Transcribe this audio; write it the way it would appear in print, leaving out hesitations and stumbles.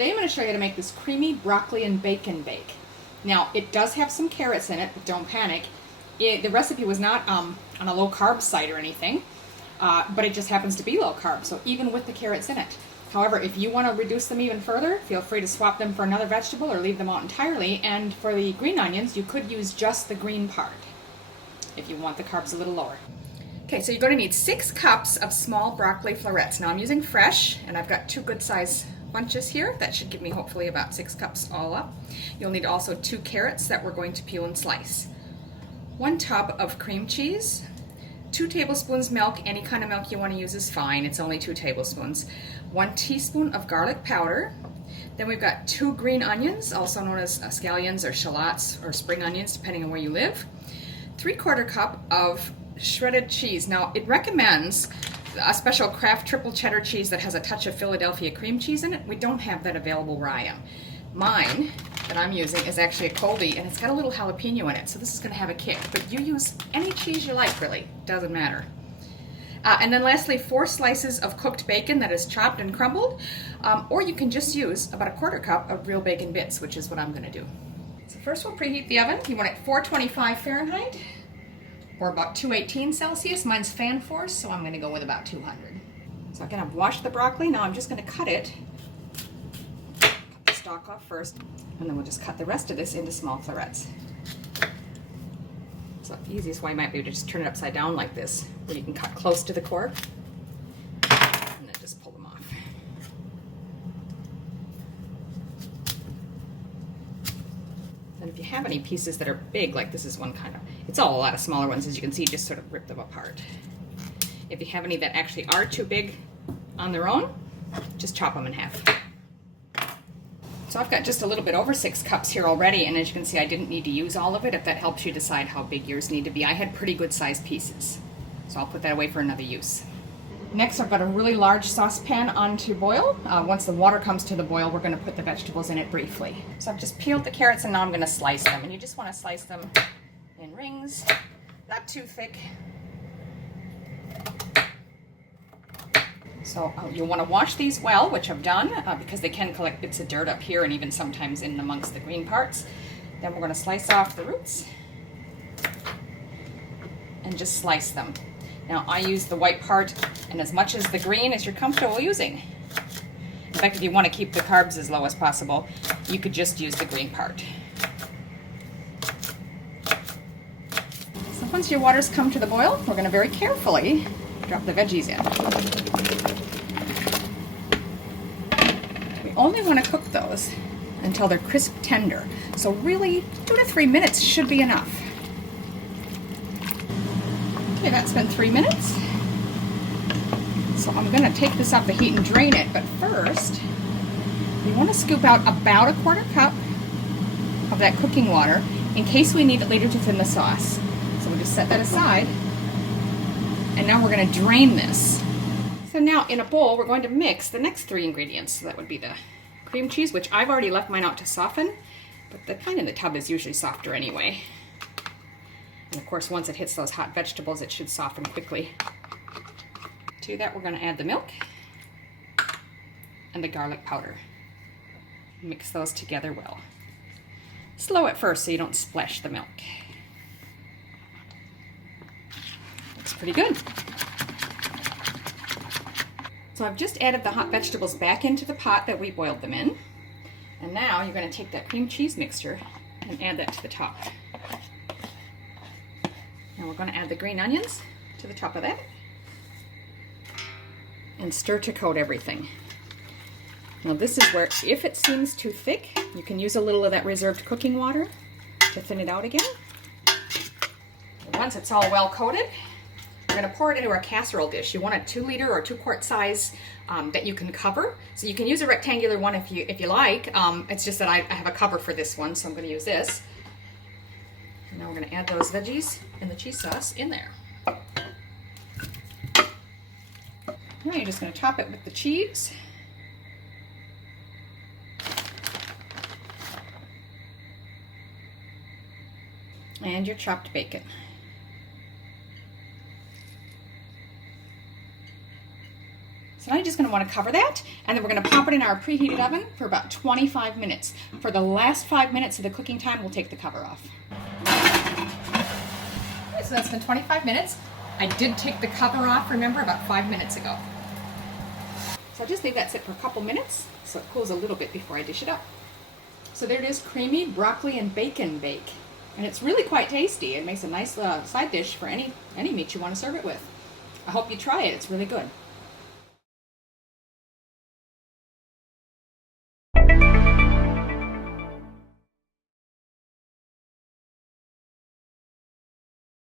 Today I'm going to show you how to make this creamy broccoli and bacon bake. Now, it does have some carrots in it, but don't panic. The recipe was not on a low-carb site or anything, but it just happens to be low-carb, so even with the carrots in it. However, if you want to reduce them even further, feel free to swap them for another vegetable or leave them out entirely. And for the green onions, you could use just the green part if you want the carbs a little lower. Okay, so you're going to need 6 cups of small broccoli florets. Now I'm using fresh, and I've got 2 good size bunches here. That should give me hopefully about 6 cups all up. You'll need also 2 carrots that we're going to peel and slice. 1 tub of cream cheese, 2 tablespoons milk. Any kind of milk you want to use is fine. It's only 2 tablespoons. 1 teaspoon of garlic powder. Then we've got 2 green onions, also known as scallions or shallots or spring onions, depending on where you live. 3/4 cup of shredded cheese. Now, it recommends a special Kraft triple cheddar cheese that has a touch of Philadelphia cream cheese in it. We don't have that available where I am. Mine that I'm using is actually a Colby, and it's got a little jalapeno in it, so this is going to have a kick. But you use any cheese you like, really. Doesn't matter. And then lastly, 4 slices of cooked bacon that is chopped and crumbled, or you can just use about 1/4 cup of real bacon bits, which is what I'm going to do. So first we'll preheat the oven. You want it 425 Fahrenheit or about 218 Celsius. Mine's fan force, so I'm going to go with about 200. So again, I've washed the broccoli. Now I'm just going to cut it. Cut the stalk off first, and then we'll just cut the rest of this into small florets. So the easiest way might be to just turn it upside down like this, where you can cut close to the core, and then just pull them off. And if you have any pieces that are big, like this is one kind of, it's all a lot of smaller ones, as you can see, just sort of rip them apart. If you have any that actually are too big on their own, just chop them in half. So I've got just a little bit over 6 cups here already, and as you can see, I didn't need to use all of it. If that helps you decide how big yours need to be. I had pretty good sized pieces, so I'll put that away for another use. Next, I've got a really large saucepan on to boil. Once the water comes to the boil, we're going to put the vegetables in it briefly. So I've just peeled the carrots, and now I'm going to slice them, and you just want to slice them in rings, not too thick. So you'll want to wash these well, which I've done, because they can collect bits of dirt up here and even sometimes in amongst the green parts. Then we're going to slice off the roots and just slice them. Now I use the white part and as much as the green as you're comfortable using. In fact, if you want to keep the carbs as low as possible, you could just use the green part. So once your water's come to the boil, we're going to very carefully drop the veggies in. We only want to cook those until they're crisp tender. So really, 2 to 3 minutes should be enough. Okay, that's been 3 minutes. So I'm going to take this off the heat and drain it, but first, we want to scoop out about 1/4 cup of that cooking water in case we need it later to thin the sauce. So we'll just set that aside. And now we're going to drain this. So now in a bowl, we're going to mix the next 3 ingredients. So that would be the cream cheese, which I've already left mine out to soften, but the kind in the tub is usually softer anyway. And of course, once it hits those hot vegetables, it should soften quickly. To that, we're going to add the milk and the garlic powder. Mix those together well. Slow at first so you don't splash the milk. Looks pretty good. So I've just added the hot vegetables back into the pot that we boiled them in. And now you're going to take that cream cheese mixture and add that to the top. Now we're going to add the green onions to the top of that. And stir to coat everything. Now this is where, if it seems too thick, you can use a little of that reserved cooking water to thin it out again. And once it's all well coated, we're going to pour it into our casserole dish. You want a 2-liter or 2-quart size that you can cover. So you can use a rectangular one if you like. It's just that I have a cover for this one, so I'm going to use this. And now we're going to add those veggies and the cheese sauce in there. Now you're just going to top it with the cheese. And your chopped bacon. So now you're just going to want to cover that, and then we're going to pop it in our preheated oven for about 25 minutes. For the last 5 minutes of the cooking time, we'll take the cover off. Okay, so that's been 25 minutes. I did take the cover off, remember, about 5 minutes ago. So I'll just leave that sit for a couple minutes so it cools a little bit before I dish it up. So there it is, creamy broccoli and bacon bake. And it's really quite tasty. It makes a nice side dish for any meat you want to serve it with. I hope you try it. It's really good.